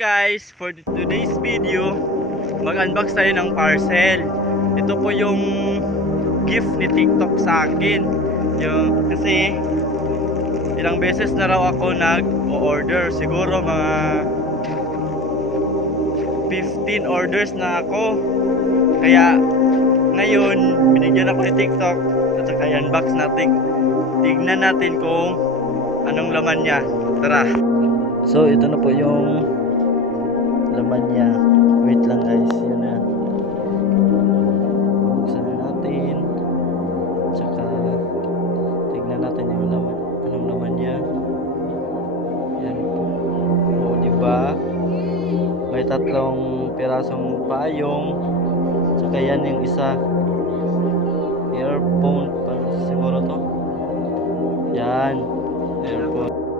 Guys, for today's video, mag-unbox tayo ng parcel. Ito po yung gift ni TikTok sa akin. Kasi ilang beses na raw ako nag-order. Siguro mga 15 orders na ako. Kaya ngayon, binigyan ako ni TikTok. At saka i-unbox natin. Tignan natin kung anong laman niya. Tara! So, ito na po yung laman niya. Wait lang guys, yun na. Buksan na natin. Tsaka tignan natin yung laman. Anong laman niya? Yan po. O, diba? May tatlong pirasong payong. Tsaka yan yung isa. Earphone pa siguro to. Yan. Earphone.